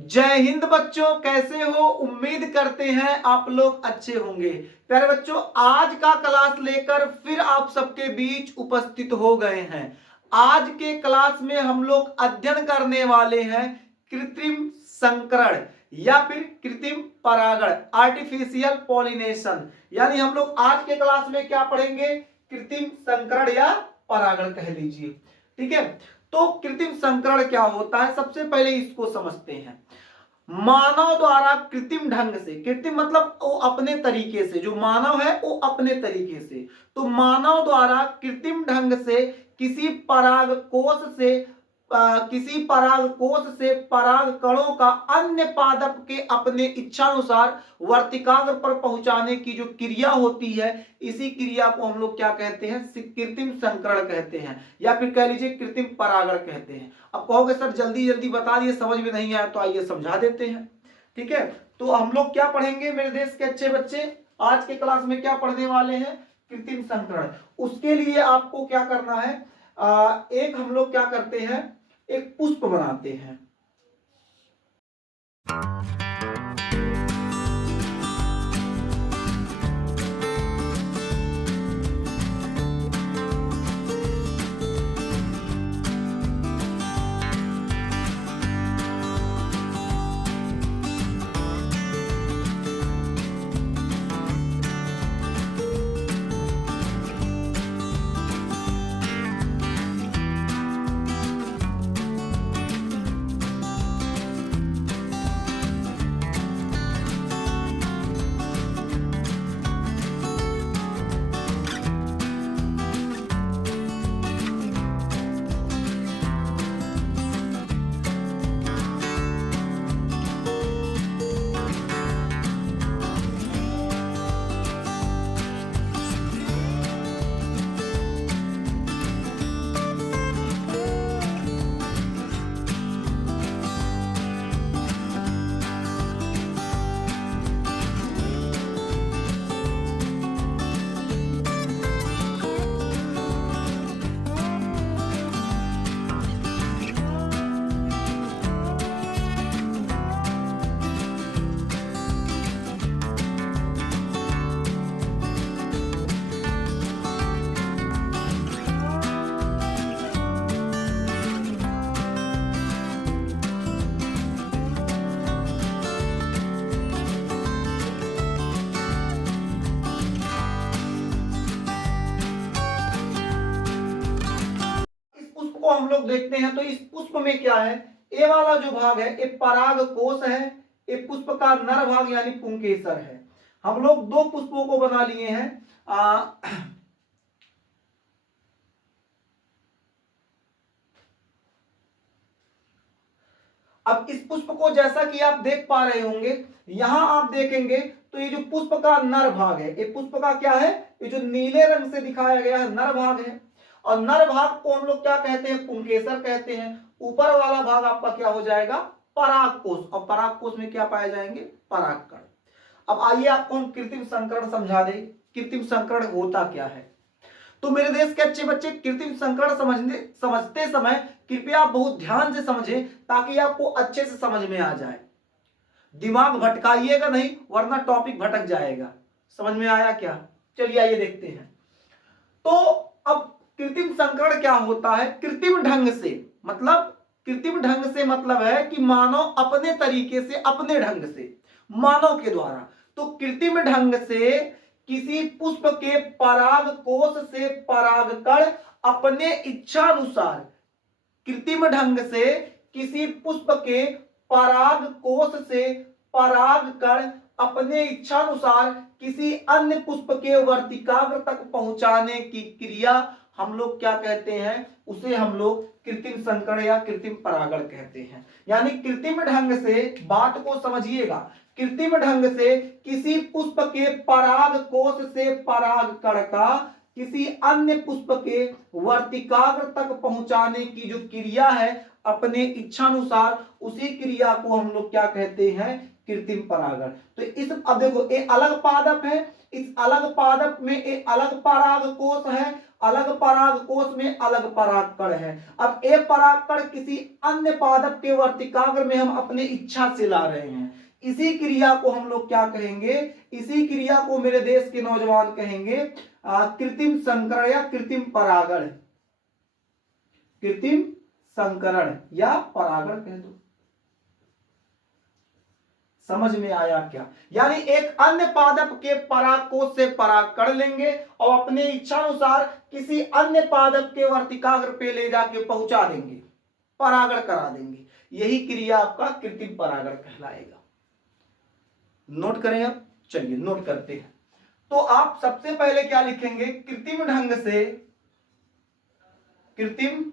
जय हिंद बच्चों, कैसे हो? उम्मीद करते हैं आप लोग अच्छे होंगे। प्यारे बच्चों, आज का क्लास लेकर फिर आप सबके बीच उपस्थित हो गए हैं। आज के क्लास में हम लोग अध्ययन करने वाले हैं कृत्रिम संकरण या फिर कृत्रिम परागण, आर्टिफिशियल पॉलिनेशन। यानी हम लोग आज के क्लास में क्या पढ़ेंगे? कृत्रिम संकरण या परागण कह लीजिए। ठीक है, तो कृत्रिम संकरण क्या होता है, सबसे पहले इसको समझते हैं। मानव द्वारा कृत्रिम ढंग से, कृत्रिम मतलब वो अपने तरीके से, जो मानव है वो अपने तरीके से, तो मानव द्वारा कृत्रिम ढंग से किसी पराग कोश से पराग कणों का अन्य पादप के अपने इच्छानुसार वर्तिकाग्र पर पहुंचाने की जो क्रिया होती है, इसी क्रिया को हम लोग क्या कहते हैं? कृत्रिम संकरण कहते हैं, या फिर कह लीजिए कृत्रिम परागण कहते हैं। अब कहोगे सर जल्दी जल्दी बता दिए, समझ में नहीं आया, तो आइए समझा देते हैं। ठीक है, तो हम लोग क्या पढ़ेंगे मेरे देश के अच्छे बच्चे? आज के क्लास में क्या पढ़ने वाले हैं? कृत्रिम संकरण। उसके लिए आपको क्या करना है? एक हम लोग क्या करते हैं, एक पुष्प बनाते हैं। को हम लोग देखते हैं तो इस पुष्प में क्या है? ए वाला जो भाग है ये पराग कोश है, ये पुष्प का नर भाग यानी पुंकेसर है। हम लोग दो पुष्पों को बना लिए हैं। अब इस पुष्प को जैसा कि आप देख पा रहे होंगे, यहां आप देखेंगे तो ये जो पुष्प का नर भाग है, ये पुष्प का क्या है? ये जो नीले रंग से दिखाया गया है नर भाग है, और नर भाग को हम लोग क्या कहते हैं? पुंकेसर कहते हैं। ऊपर वाला भाग आपका क्या हो जाएगा? परागकोश, और परागकोश में क्या पाए जाएंगे? परागकण। अब आइए आपको हम कृत्रिम संकरण समझा दें। कृत्रिम संकरण होता क्या है? तो मेरे देश के अच्छे बच्चे, कृत्रिम संकरण समझते समय कृपया बहुत ध्यान से समझें, ताकि आपको अच्छे से समझ में आ जाए। दिमाग भटकाइएगा नहीं, वरना टॉपिक भटक जाएगा। समझ में आया क्या? चलिए आइए देखते हैं। तो अब कृत्रिम संकरण क्या होता है? कृत्रिम ढंग से मतलब, कृत्रिम ढंग से मतलब है कि मानव अपने तरीके से, अपने ढंग से, मानव के द्वारा, तो कृत्रिम ढंग से किसी पुष्प के पराग कोश से परागकण अपने इच्छानुसार, कृत्रिम ढंग से किसी पुष्प के पराग कोश से परागकण अपने इच्छानुसार किसी अन्य पुष्प के वर्तिकाग्र तक पहुंचाने की क्रिया हम लोग क्या कहते हैं? उसे हम लोग कृत्रिम संकरण या कृत्रिम परागण कहते हैं। यानी कृत्रिम ढंग से, बात को समझिएगा, कृत्रिम ढंग से किसी पुष्प के पराग कोश से परागकण का किसी अन्य पुष्प के वर्तिकाग्र तक पहुंचाने की जो क्रिया है अपने इच्छानुसार, उसी क्रिया को हम लोग क्या कहते हैं? कृत्रिम परागण। तो इस अब देखो ये अलग पादप है, इस अलग पादप में एक अलग पराग कोष है, अलग पराग कोष में अलग परागकण है। अब ये परागकण किसी अन्य पादप के वर्तिकाग्र में हम अपने इच्छा से ला रहे हैं, इसी क्रिया को हम लोग क्या कहेंगे, इसी क्रिया को मेरे देश के नौजवान कहेंगे कृत्रिम संकरण या कृत्रिम परागण, कृत्रिम संकरण या परागण कह दो। समझ में आया क्या? यानी एक अन्य पादप के परागकोश से परागकण लेंगे और अपने इच्छा अनुसार किसी अन्य पादप के वर्तिकाग्र पे ले जाके पहुंचा देंगे, परागण करा देंगे। यही क्रिया आपका कृत्रिम परागण कहलाएगा। नोट करें, अब चलिए नोट करते हैं। तो आप सबसे पहले क्या लिखेंगे, कृत्रिम ढंग से, कृत्रिम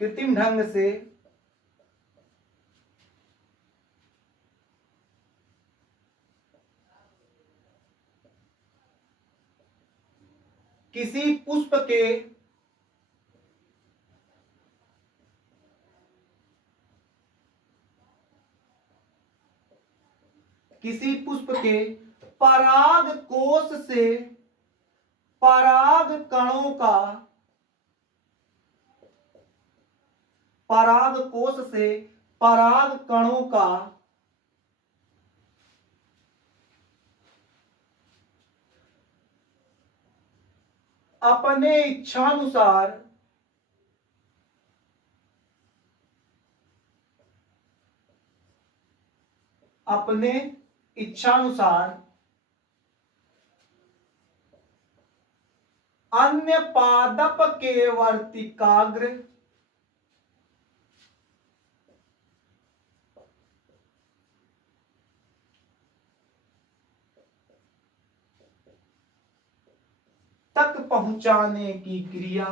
कृत्रिम ढंग से किसी पुष्प के पराग कोश से पराग कणों का, पराग कोश से पराग कणों का अपने इच्छानुसार अपने इच्छानुसार अन्य पादप के वर्तिकाग्र तक पहुंचाने की क्रिया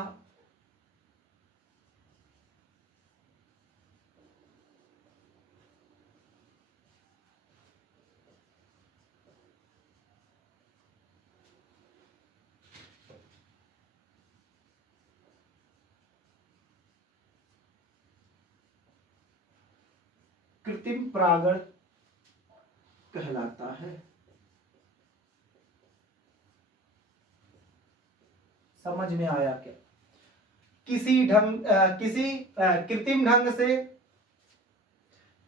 कृत्रिम परागण कहलाता है। समझ में आया क्या? किसी कृत्रिम ढंग से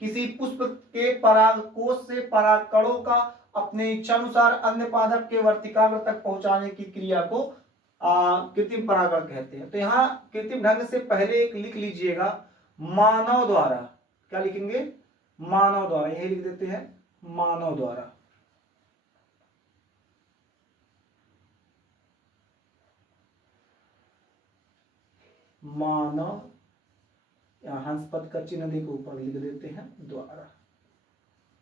किसी पुष्प के पराग कोश से पराग कणों का अपने इच्छानुसार अन्य पादप के वर्तिकाग्र तक पहुंचाने की क्रिया को कृत्रिम परागण कहते हैं। तो यहाँ कृत्रिम ढंग से पहले एक लिख लीजिएगा, मानव द्वारा। क्या लिखेंगे? मानव द्वारा। यही लिख देते हैं, मानव द्वारा। मानव, हंस पद का चिन्ह देखो ऊपर लिख देते हैं, द्वारा।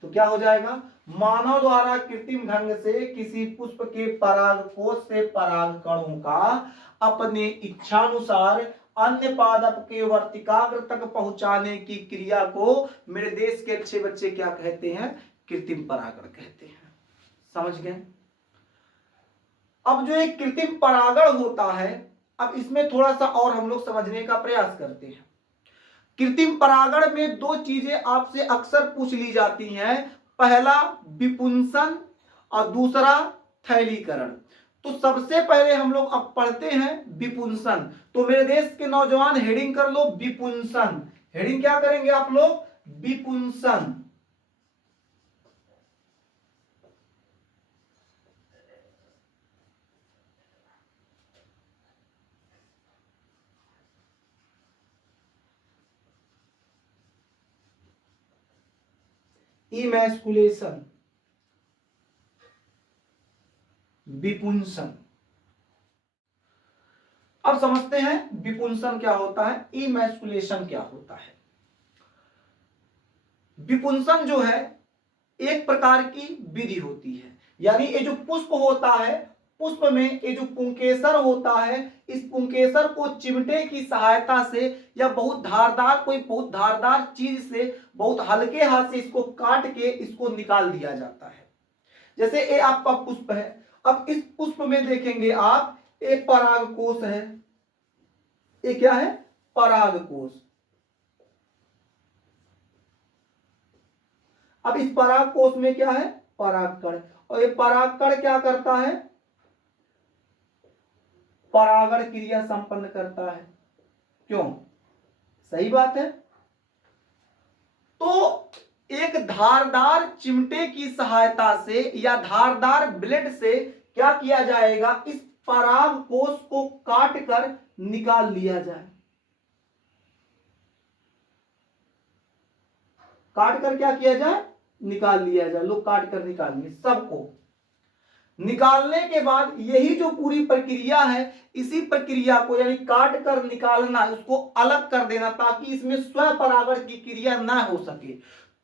तो क्या हो जाएगा, मानव द्वारा कृत्रिम ढंग से किसी पुष्प के परागकोश से पराग कणों का अपने इच्छानुसार अन्य पादप के वर्तिकाग्र तक पहुंचाने की क्रिया को मेरे देश के अच्छे बच्चे क्या कहते हैं? कृत्रिम परागण कहते हैं। समझ गए? अब जो एक कृत्रिम परागण होता है, अब इसमें थोड़ा सा और हम लोग समझने का प्रयास करते हैं। कृत्रिम परागण में दो चीजें आपसे अक्सर पूछ ली जाती हैं, पहला विपुंसन और दूसरा थैलीकरण। तो सबसे पहले हम लोग अब पढ़ते हैं विपुंसन। तो मेरे देश के नौजवान हेडिंग कर लो विपुंसन। हेडिंग क्या करेंगे आप लोग? विपुंसन। इमैस्कुलेशन, विपुंसन। अब समझते हैं विपुंसन क्या होता है, इमैस्कुलेशन क्या होता है। विपुंसन जो है एक प्रकार की विधि होती है, यानी ये जो पुष्प होता है, पुष्प में ये जो पुंकेसर होता है, इस पुंकेसर को चिमटे की सहायता से या बहुत धारदार चीज से बहुत हल्के हाथ से इसको काट के इसको निकाल दिया जाता है। जैसे ये आपका पुष्प है, अब इस पुष्प में देखेंगे आप, एक परागकोश है, ये क्या है, परागकोश। अब इस परागकोश में क्या है, परागकण, और ये परागकण क्या करता है, परागण क्रिया संपन्न करता है। क्यों, सही बात है। तो एक धारदार चिमटे की सहायता से या धारदार ब्लेड से क्या किया जाएगा, इस परागकोश को काट कर निकाल लिया जाए। काट कर क्या किया जाए, निकाल लिया जाए। लोग काट कर निकालेंगे सबको। निकालने के बाद यही जो पूरी प्रक्रिया है, इसी प्रक्रिया को यानी काट कर निकालना, उसको अलग कर देना ताकि इसमें स्वपरागण की क्रिया ना हो सके।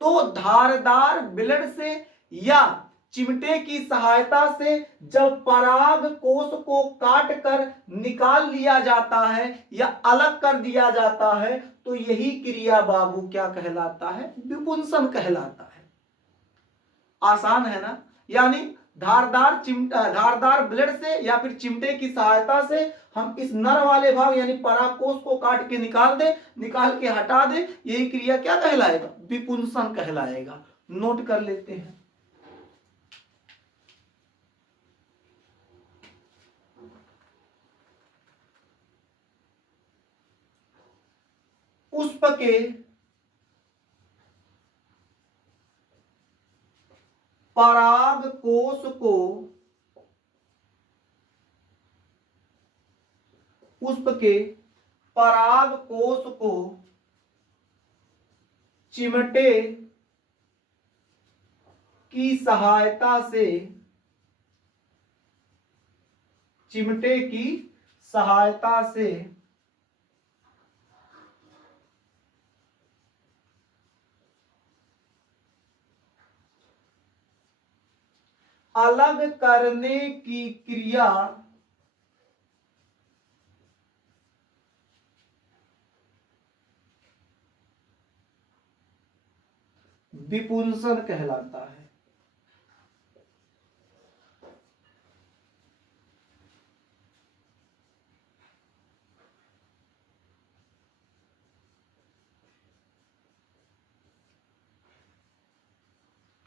तो धारदार ब्लेड से या चिमटे की सहायता से जब पराग कोश को काट कर निकाल लिया जाता है या अलग कर दिया जाता है, तो यही क्रिया बाबू क्या कहलाता है, विपुंसन कहलाता है। आसान है ना। यानी धारदार ब्लेड से या फिर चिमटे की सहायता से हम इस नर वाले भाग यानी परागकोश को काट के निकाल दे, निकाल के हटा दे, यही क्रिया क्या कहलाएगा, विपुंसन कहलाएगा। नोट कर लेते हैं। पुष्प के परागकोश को, पुष्प के परागकोश को चिमटे की सहायता से, चिमटे की सहायता से अलग करने की क्रिया विपुंसन कहलाता है।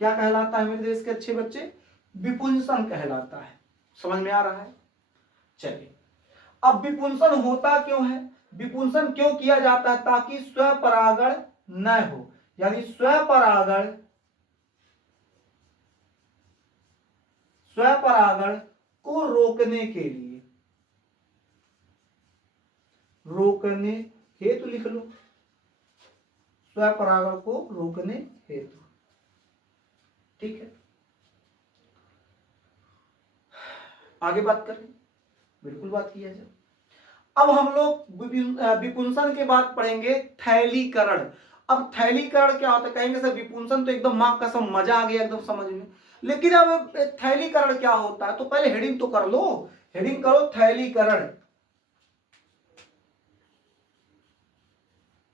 क्या कहलाता है मेरे देश के अच्छे बच्चे, विपुंसन कहलाता है। समझ में आ रहा है। चलिए, अब विपुंसन होता क्यों है, विपुंसन क्यों किया जाता है, ताकि स्वपरागण न हो, यानी स्वपरागण को रोकने के लिए, रोकने हेतु लिख लो, स्वपरागण को रोकने हेतु। ठीक है, आगे बात करें, बिल्कुल बात किया जाए। अब हम लोग विपुंसन के बाद पढ़ेंगे थैलीकरण। अब थैलीकरण क्या होता है, कहेंगे सर विपुंसन तो एकदम मां कसम मजा आ गया एकदम समझ में, लेकिन अब थैलीकरण क्या होता है, तो पहले हेडिंग तो कर लो, हेडिंग करो थैलीकरण।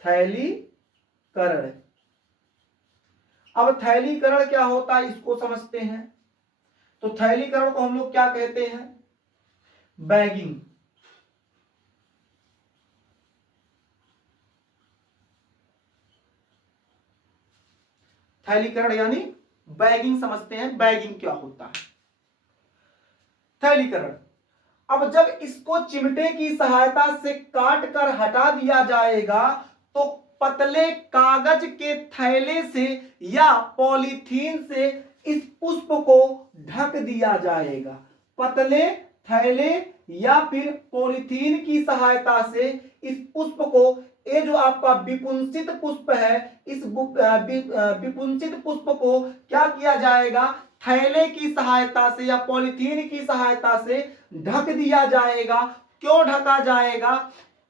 थैलीकरण, अब थैलीकरण क्या होता है इसको समझते हैं। तो थैलीकरण को हम लोग क्या कहते हैं, बैगिंग। थैलीकरण यानी बैगिंग समझते हैं, बैगिंग क्या होता है। थैलीकरण, अब जब इसको चिमटे की सहायता से काट कर हटा दिया जाएगा तो पतले कागज के थैले से या पॉलीथीन से इस पुष्प को ढक दिया जाएगा। पतले थैले या फिर पॉलीथीन की सहायता से इस पुष्प को, ये जो आपका विपुंसित पुष्प है, इस विपुंसित पुष्प को क्या किया जाएगा, थैले की सहायता से या पॉलीथीन की सहायता से ढक दिया जाएगा। क्यों ढका जाएगा,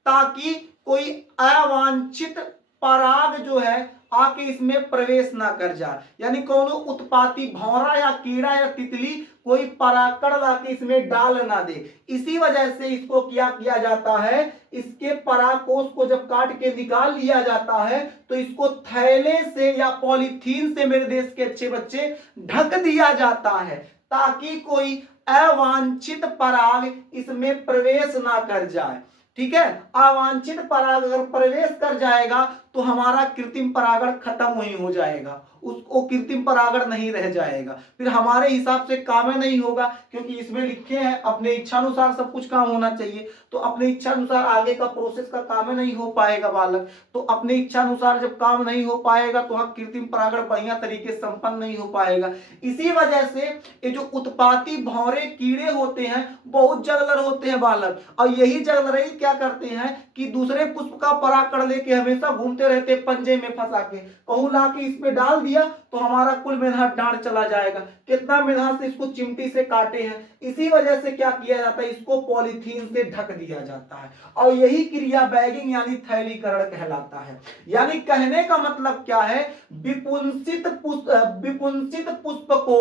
ताकि कोई अवांछित पराग जो है आके इसमें प्रवेश ना कर जाए, यानी कोनो उत्पाती भौरा या कीड़ा या तितली कोई परागकण लाके इसमें डाल ना दे। इसी वजह से इसको क्या किया जाता है, इसके परागकोश को जब काट के निकाल लिया जाता है तो इसको थैले से या पॉलीथीन से मेरे देश के अच्छे बच्चे ढक दिया जाता है, ताकि कोई अवांछित पराग इसमें प्रवेश ना कर जाए। ठीक है, अवांछित पराग अगर प्रवेश कर जाएगा तो हमारा कृत्रिम परागण खत्म ही हो जाएगा, उसको कृत्रिम परागण नहीं रह जाएगा, फिर हमारे हिसाब से काम नहीं होगा, क्योंकि इसमें लिखे हैं अपने इच्छा अनुसार सब कुछ काम होना चाहिए, तो अपने इच्छा अनुसार आगे का प्रोसेस का काम नहीं हो पाएगा बालक। तो अपने इच्छा अनुसार जब काम नहीं हो पाएगा तो वहां कृत्रिम परागण बढ़िया तरीके से संपन्न नहीं हो पाएगा। इसी वजह से ये जो उत्पाती भौरे कीड़े होते हैं बहुत जगलर होते हैं बालक, और यही जगलरई क्या करते हैं कि दूसरे पुष्प का परागकण लेके हमेशा घूमते रहते पंजे में फंसा के, कहूं ला के इसमें डाल दिया तो हमारा कुल मेधा डांड चला जाएगा, कितना मेधा से इसको चिमटी से काटे हैं। इसी वजह से क्या किया जाता है, इसको पॉलीथीन से ढक दिया जाता है, और यही क्रिया बैगिंग यानी थैलीकरण कहलाता है। यानी कहने का मतलब क्या है, विपुंसित पुष्प को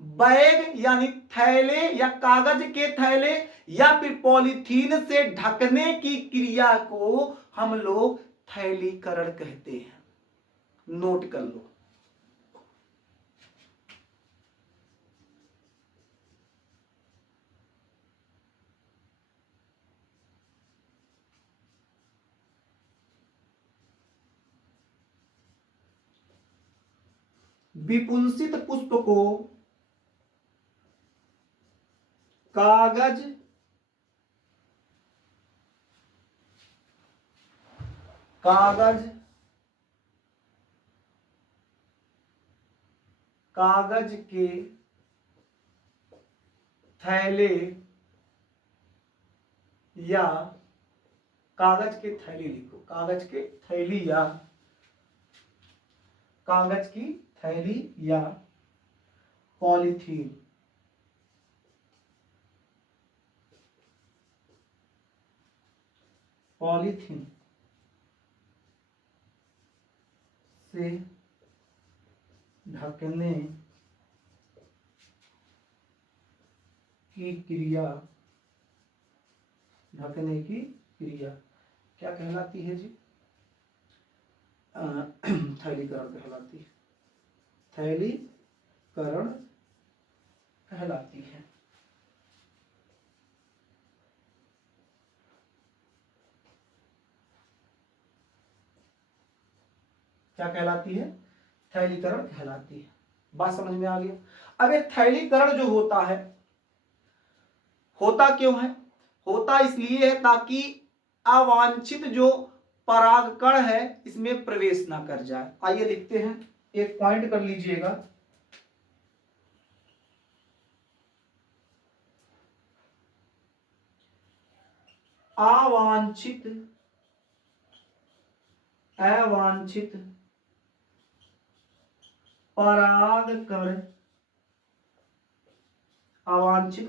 बैग यानी थैले या कागज के थैले या फिर पॉलीथीन से ढकने की क्रिया को हम लोग थैलीकरण कहते हैं। नोट कर लो। विपुंसित पुष्प को कागज के थैले या कागज के थैली लिखो, कागज के थैली या कागज की थैली या पॉलीथीन से ढकने की क्रिया क्या कहलाती है जी, थैलीकरण कहलाती है, थैलीकरण कहलाती है। क्या कहलाती है, थैलीकरण कहलाती है। बात समझ में आ गया। अब ये थैलीकरण जो होता है, होता क्यों है, होता इसलिए है ताकि अवांछित जो परागकण है इसमें प्रवेश ना कर जाए। आइए लिखते हैं, एक पॉइंट कर लीजिएगा, अवांछित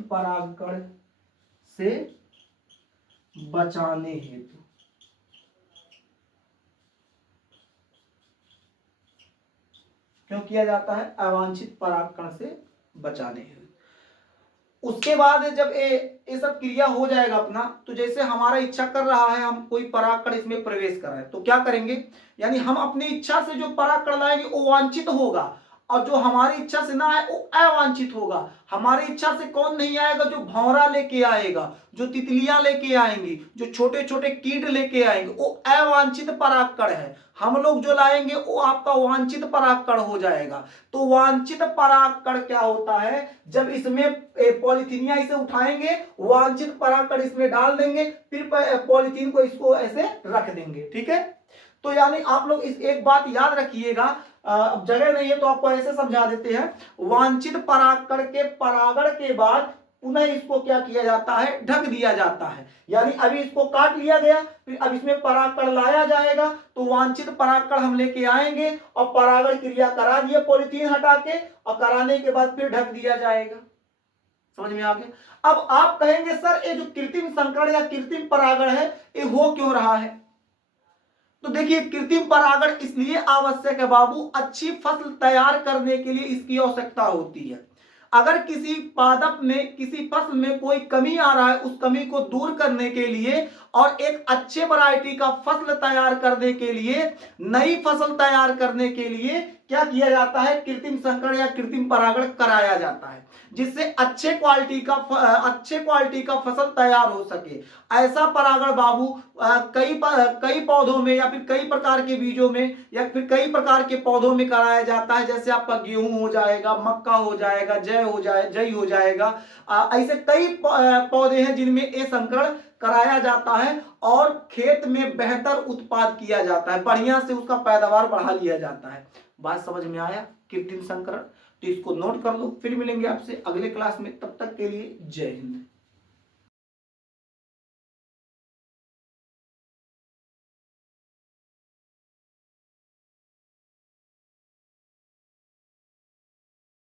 परागकण से बचाने हेतु क्यों किया जाता है, अवांछित परागकण से बचाने हेतु। उसके बाद जब ये सब क्रिया हो जाएगा अपना, तो जैसे हमारा इच्छा कर रहा है हम कोई परागकण इसमें प्रवेश कर रहे हैं, तो क्या करेंगे, यानी हम अपनी इच्छा से जो परागकण लाएंगे वो वांछित होगा, और जो हमारी इच्छा से ना आए वो अवांछित होगा। हमारी इच्छा से कौन नहीं आएगा, जो भौरा लेके आएगा, जो तितलियां लेके आएंगी, जो छोटे छोटे कीट लेके आएंगे, वो अवांछित परागकण है। हम लोग जो लाएंगे वो आपका वांछित परागकण हो जाएगा। तो वांछित परागकण क्या होता है, जब इसमें पॉलीथीनिया इसे उठाएंगे, वांछित परागकण इसमें डाल देंगे, फिर पॉलीथीन को इसको ऐसे रख देंगे। ठीक है, तो यानी आप लोग इस एक बात याद रखिएगा, अब जगह नहीं है तो आपको ऐसे समझा देते हैं, वांछित परागकण के परागण के बाद पुनः इसको क्या किया जाता है, ढक दिया जाता है। यानी अभी इसको काट लिया गया, फिर अब इसमें परागकण लाया जाएगा, तो वांछित परागकण हम लेके आएंगे और परागण क्रिया करा दिए पॉलीथीन हटा के, और कराने के बाद फिर ढक दिया जाएगा। समझ में आ गया। अब आप कहेंगे सर ये जो कृत्रिम संकरण या कृत्रिम परागण है ये हो क्यों रहा है, तो देखिए कृत्रिम परागण इसलिए आवश्यक है बाबू, अच्छी फसल तैयार करने के लिए इसकी आवश्यकता होती है। अगर किसी पादप में, किसी फसल में कोई कमी आ रहा है, उस कमी को दूर करने के लिए और एक अच्छे वैरायटी का फसल तैयार करने के लिए, नई फसल तैयार करने के लिए क्या किया जाता है, कृत्रिम संकरण या कृत्रिम परागण कराया जाता है, जिससे अच्छे क्वालिटी का फसल तैयार हो सके। ऐसा परागण बाबू कई पौधों में या फिर कई प्रकार के बीजों में या फिर कई प्रकार के पौधों में कराया जाता है। जैसे आपका गेहूं हो जाएगा, मक्का हो जाएगा, जई हो जाएगा। ऐसे कई पौधे हैं जिनमें ये संकरण कराया जाता है और खेत में बेहतर उत्पाद किया जाता है, बढ़िया से उसका पैदावार बढ़ा लिया जाता है। बात समझ में आया कृत्रिम संकरण? तो इसको नोट कर लो। फिर मिलेंगे आपसे अगले क्लास में, तब तक के लिए जय हिंद।